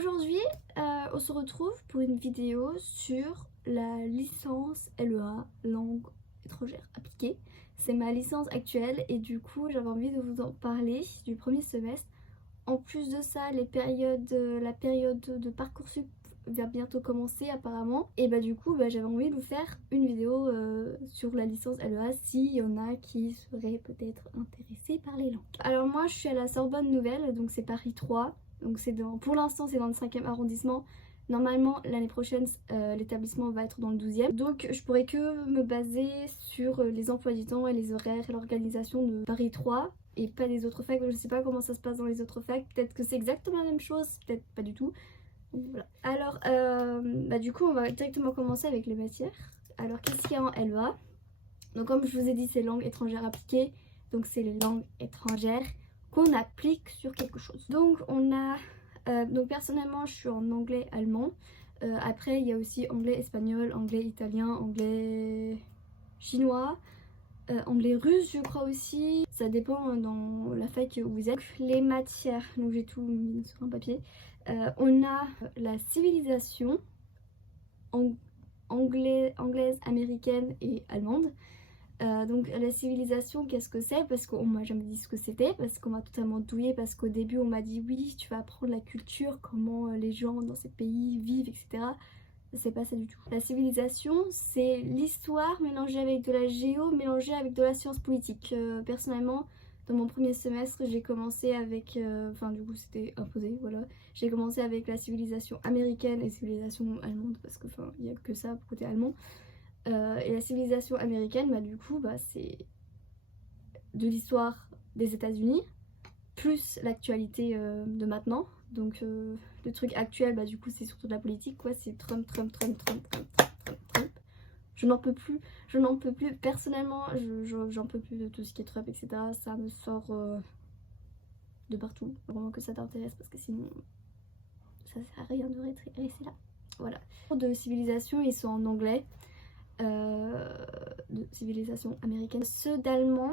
Aujourd'hui, on se retrouve pour une vidéo sur la licence LEA, langue étrangère appliquée. C'est ma licence actuelle et du coup j'avais envie de vous en parler du premier semestre. En plus de ça, la période de Parcoursup va bientôt commencer apparemment. Et du coup j'avais envie de vous faire une vidéo sur la licence LEA s'il y en a qui seraient peut-être intéressés par les langues. Alors moi je suis à la Sorbonne Nouvelle, donc c'est Paris 3. Donc pour l'instant c'est dans le 5e arrondissement. Normalement l'année prochaine l'établissement va être dans le 12e. Donc je pourrais que me baser sur les emplois du temps et les horaires et l'organisation de Paris 3 et pas des autres facs. Je sais pas comment ça se passe dans les autres facs. Peut-être que c'est exactement la même chose, peut-être pas du tout. Donc, voilà. Alors du coup on va directement commencer avec les matières. Alors qu'est-ce qu'il y a en LEA? Donc comme je vous ai dit c'est langue étrangère appliquée. Donc c'est les langues étrangères qu'on applique sur quelque chose. Donc on a donc personnellement je suis en anglais allemand. Après il y a aussi anglais espagnol, anglais italien, anglais chinois, anglais russe je crois aussi. Ça dépend dans la fac où vous êtes. Les matières, donc j'ai tout mis sur un papier. On a la civilisation anglaise, américaine et allemande. Donc la civilisation, qu'est-ce que c'est? Parce qu'on m'a jamais dit ce que c'était, parce qu'on m'a totalement douillée, parce qu'au début on m'a dit oui tu vas apprendre la culture, comment les gens dans ces pays vivent, etc. C'est pas ça du tout. La civilisation c'est l'histoire mélangée avec de la géo, mélangée avec de la science politique. Personnellement dans mon premier semestre j'ai commencé avec, enfin du coup c'était imposé, voilà. J'ai commencé avec la civilisation américaine et civilisation allemande, parce que enfin il n'y a que ça pour côté allemand. Et la civilisation américaine, du coup, c'est de l'histoire des États-Unis, plus l'actualité de maintenant. Donc le truc actuel, du coup, c'est surtout de la politique, quoi. C'est Trump, Trump, Trump, Trump, Trump, Trump, Trump, Trump. Je n'en peux plus, je n'en peux plus. Personnellement, j'en peux plus de tout ce qui est Trump, etc. Ça me sort de partout. Vraiment que ça t'intéresse, parce que sinon, ça sert à rien de rester là. Voilà. De civilisation, ils sont en anglais. De civilisation américaine. Ceux d'allemand,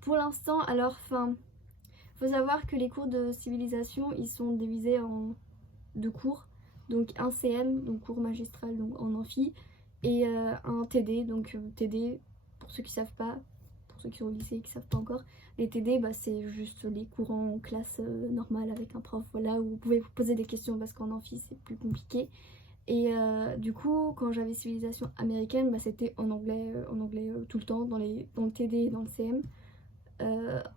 pour l'instant, alors faut savoir que les cours de civilisation ils sont divisés en deux cours, donc un CM, donc cours magistral, donc en amphi, et un TD, donc TD pour ceux qui savent pas, pour ceux qui sont au lycée et qui savent pas encore, les TD c'est juste les cours en classe normale avec un prof, voilà, où vous pouvez vous poser des questions parce qu'en amphi c'est plus compliqué. Et du coup, quand j'avais civilisation américaine, c'était en anglais tout le temps, dans le TD et dans le CM.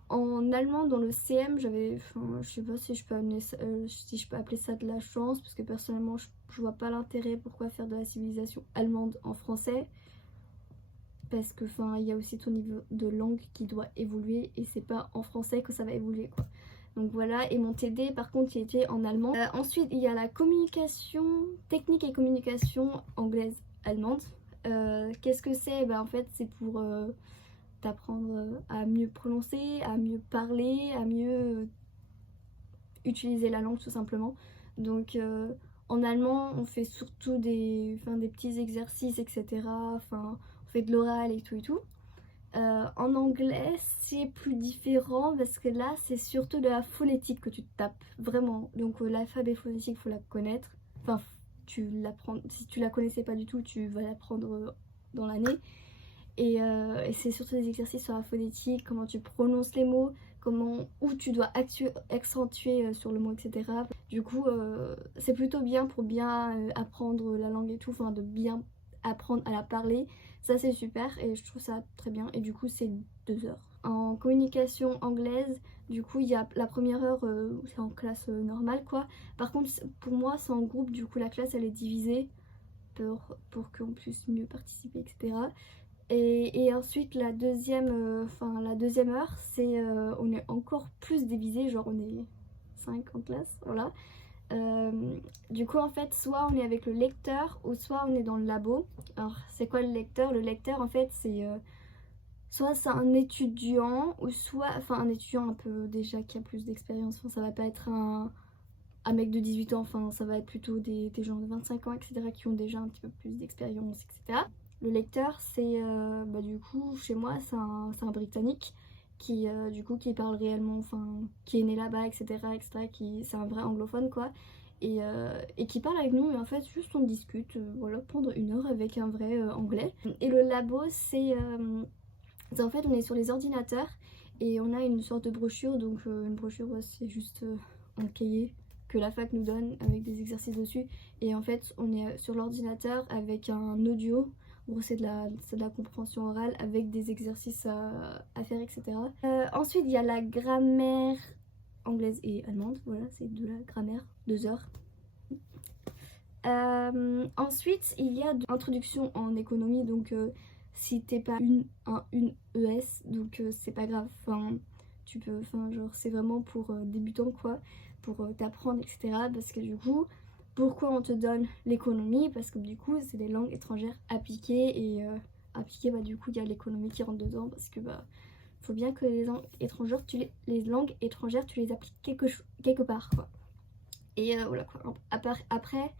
En allemand, dans le CM, j'avais, je sais pas si je peux appeler ça de la chance, parce que personnellement, je vois pas l'intérêt pourquoi faire de la civilisation allemande en français. Parce que il y a aussi ton niveau de langue qui doit évoluer, et c'est pas en français que ça va évoluer, quoi. Donc voilà, et mon TD par contre il était en allemand. Ensuite il y a la communication, technique et communication anglaise-allemande. Qu'est-ce que c'est? En fait c'est pour t'apprendre à mieux prononcer, à mieux parler, à mieux utiliser la langue tout simplement. Donc en allemand on fait surtout des petits exercices, etc. On fait de l'oral et tout et tout. En anglais c'est plus différent, parce que là c'est surtout de la phonétique que tu tapes, vraiment. Donc l'alphabet phonétique faut la connaître, tu l'apprends, si tu la connaissais pas du tout tu vas l'apprendre dans l'année. Et c'est surtout des exercices sur la phonétique, comment tu prononces les mots, où tu dois accentuer sur le mot, etc. Du coup c'est plutôt bien pour bien apprendre la langue et tout, de bien apprendre à la parler. Ça c'est super et je trouve ça très bien, et du coup c'est 2 heures. En communication anglaise, du coup il y a la première heure où c'est en classe normale, quoi. Par contre pour moi c'est en groupe, du coup la classe elle est divisée pour qu'on puisse mieux participer, etc. Et ensuite la deuxième heure c'est on est encore plus divisé, genre on est 5 en classe, voilà. Du coup en fait soit on est avec le lecteur ou soit on est dans le labo. Alors c'est quoi le lecteur? Le lecteur en fait c'est soit c'est un étudiant, ou soit un étudiant un peu déjà qui a plus d'expérience. Ça va pas être un mec de 18 ans, ça va être plutôt des gens de 25 ans, etc. qui ont déjà un petit peu plus d'expérience, etc. Le lecteur c'est du coup chez moi c'est un Britannique du coup qui parle réellement, enfin qui est né là-bas, etc., c'est un vrai anglophone quoi, et qui parle avec nous, mais en fait juste on discute, voilà, pendant 1 heure avec un vrai anglais. Et le labo c'est en fait on est sur les ordinateurs et on a une sorte de brochure, donc une brochure ouais, c'est juste un cahier que la fac nous donne avec des exercices dessus, et en fait on est sur l'ordinateur avec un audio. En gros, c'est de la compréhension orale avec des exercices à faire, etc. Ensuite, il y a la grammaire anglaise et allemande. Voilà, c'est de la grammaire, 2 heures. Ensuite, il y a de l'introduction en économie. Donc, si t'es pas une ES, donc c'est pas grave. Enfin, tu peux, enfin, genre, c'est vraiment pour débutants, quoi, pour t'apprendre, etc. Parce que du coup, pourquoi on te donne l'économie? Parce que du coup, c'est des langues étrangères appliquées, et appliquées, bah du coup, il y a l'économie qui rentre dedans, parce que bah faut bien que les langues étrangères, les langues étrangères, tu les appliques quelque part, quoi. Et voilà quoi. Après,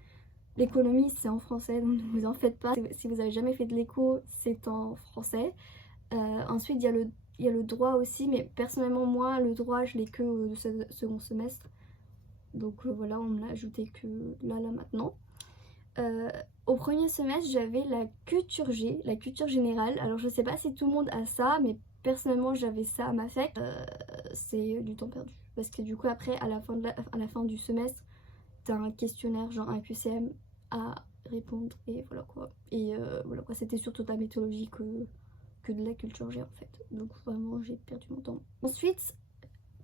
l'économie c'est en français, donc ne vous en faites pas. Si vous avez jamais fait de l'éco, c'est en français. Ensuite, il y a le droit aussi, mais personnellement, moi, le droit, je l'ai que au second semestre. Donc voilà, on me l'a ajouté que là maintenant. Au premier semestre, j'avais la culture G, la culture générale. Alors je sais pas si tout le monde a ça, mais personnellement j'avais ça à ma fac. C'est du temps perdu. Parce que du coup après, à la fin du semestre, t'as un questionnaire, genre un QCM à répondre, et voilà quoi. Et voilà quoi, c'était surtout ta méthodologie que de la culture G en fait. Donc vraiment j'ai perdu mon temps. Ensuite,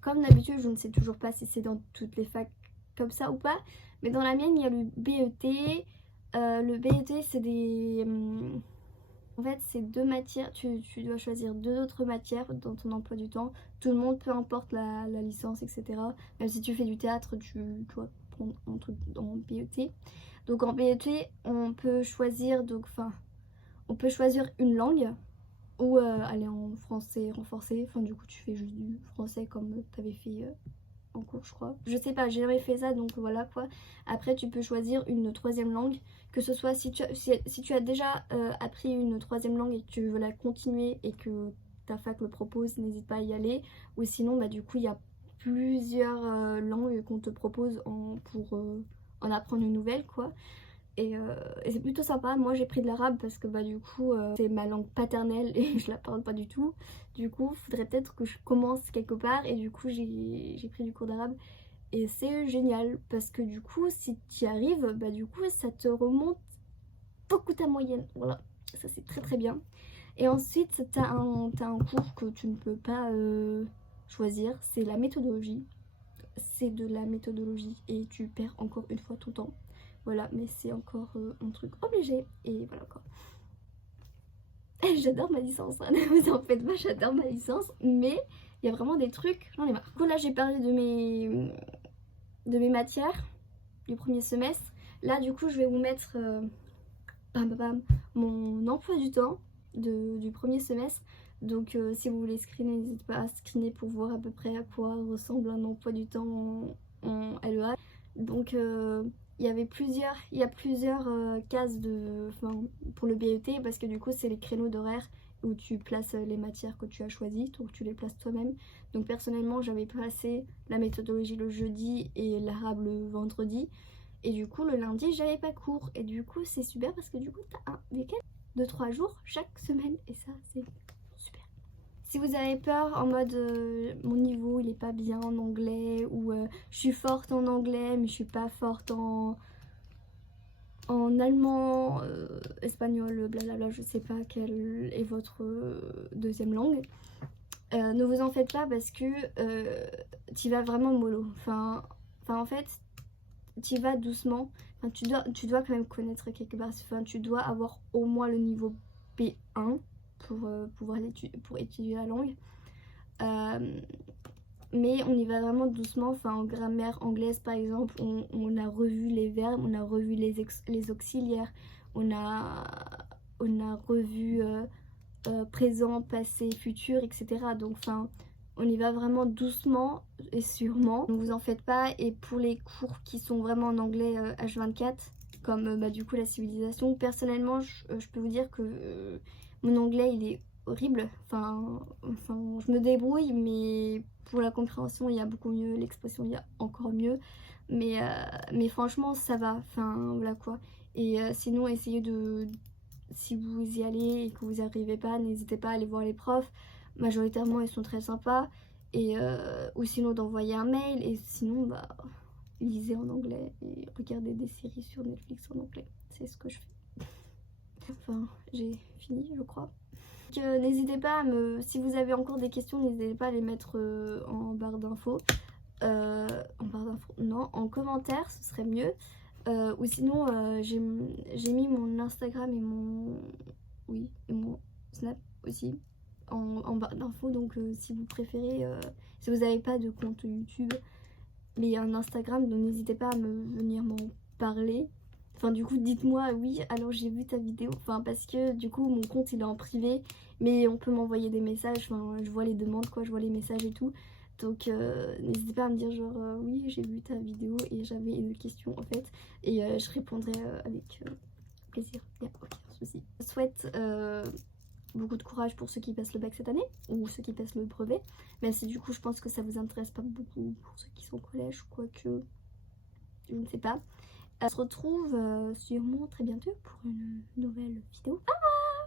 comme d'habitude, je ne sais toujours pas si c'est dans toutes les facs comme ça ou pas, mais dans la mienne, il y a le BET. Le BET, c'est des... En fait, c'est 2 matières. Tu dois choisir 2 autres matières dans ton emploi du temps. Tout le monde, peu importe la licence, etc. Même si tu fais du théâtre, tu dois prendre un truc en BET. Donc en BET, on peut choisir, on peut choisir une langue, ou aller en français renforcé. Enfin, du coup, tu fais juste du français comme tu avais fait en cours, je crois. Je sais pas, j'ai jamais fait ça, donc voilà quoi. Après, tu peux choisir une 3e langue, que ce soit si tu as déjà appris une 3e langue et que tu veux la continuer et que ta fac le propose, n'hésite pas à y aller. Ou sinon, bah du coup, il y a plusieurs langues qu'on te propose pour en apprendre une nouvelle, quoi. Et c'est plutôt sympa. Moi j'ai pris de l'arabe parce que bah du coup c'est ma langue paternelle et je la parle pas du tout. Du coup faudrait peut-être que je commence quelque part, et du coup j'ai pris du cours d'arabe, et c'est génial parce que du coup si tu y arrives, bah du coup ça te remonte beaucoup ta moyenne. Voilà, ça c'est très très bien. Et ensuite t'as un cours que tu ne peux pas choisir, c'est la méthodologie. C'est de la méthodologie et tu perds encore une fois ton temps. Voilà, mais c'est encore un truc obligé, et voilà quoi. J'adore ma licence, hein, ne vous en faites pas, j'adore ma licence, mais il y a vraiment des trucs, j'en ai marre. Du coup là j'ai parlé de mes matières du premier semestre. Là du coup je vais vous mettre mon emploi du temps du premier semestre. Donc si vous voulez screener, n'hésitez pas à screener pour voir à peu près à quoi ressemble un emploi du temps en LEA. Donc il y a plusieurs cases pour le BET, parce que du coup c'est les créneaux d'horaire où tu places les matières que tu as choisies, donc tu les places toi-même. Donc personnellement j'avais placé la méthodologie le jeudi et l'arabe le vendredi, et du coup le lundi j'avais pas cours, et du coup c'est super parce que du coup t'as un week-end de 3 jours chaque semaine, et ça c'est super. Si vous avez peur en mode mon niveau il est pas bien en anglais, ou je suis forte en anglais mais je suis pas forte en allemand, espagnol, blablabla, je sais pas quelle est votre 2e langue, ne vous en faites pas parce que tu vas vraiment mollo. Enfin en fait tu vas doucement. Enfin, tu dois quand même connaître quelque part. Enfin, tu dois avoir au moins le niveau B1 pour pouvoir étudier la langue. Mais on y va vraiment doucement. Enfin, en grammaire anglaise par exemple, on a revu les verbes, on a revu les auxiliaires, on a revu présent, passé, futur, etc. Donc enfin on y va vraiment doucement et sûrement, ne vous en faites pas. Et pour les cours qui sont vraiment en anglais H24, comme du coup la civilisation, personnellement je peux vous dire que mon anglais il est horrible. Enfin, je me débrouille, mais pour la compréhension, il y a beaucoup mieux. L'expression, il y a encore mieux. Mais franchement, ça va. Enfin, voilà quoi. Et sinon, essayez de... Si vous y allez et que vous n'y arrivez pas, n'hésitez pas à aller voir les profs. Majoritairement, ils sont très sympas. Et, ou sinon, d'envoyer un mail. Et sinon, bah, lisez en anglais et regardez des séries sur Netflix en anglais. C'est ce que je fais. Enfin, j'ai fini, je crois. N'hésitez pas à me... Si vous avez encore des questions, n'hésitez pas à les mettre en barre d'infos. En barre d'infos, non, en commentaire, ce serait mieux. Ou sinon, j'ai mis mon Instagram et mon... Oui, et mon Snap aussi en barre d'infos. Donc si vous préférez, si vous n'avez pas de compte YouTube, mais un Instagram, donc n'hésitez pas à venir m'en parler. Enfin du coup dites-moi oui alors j'ai vu ta vidéo, enfin parce que du coup mon compte il est en privé mais on peut m'envoyer des messages, enfin je vois les demandes quoi, je vois les messages et tout. Donc n'hésitez pas à me dire genre oui j'ai vu ta vidéo et j'avais une question en fait et je répondrai avec plaisir, il n'y a aucun souci. Je souhaite beaucoup de courage pour ceux qui passent le bac cette année ou ceux qui passent le brevet, même si du coup je pense que ça vous intéresse pas beaucoup pour ceux qui sont au collège, quoique je ne sais pas. On se retrouve sûrement très bientôt pour une nouvelle vidéo. Au revoir!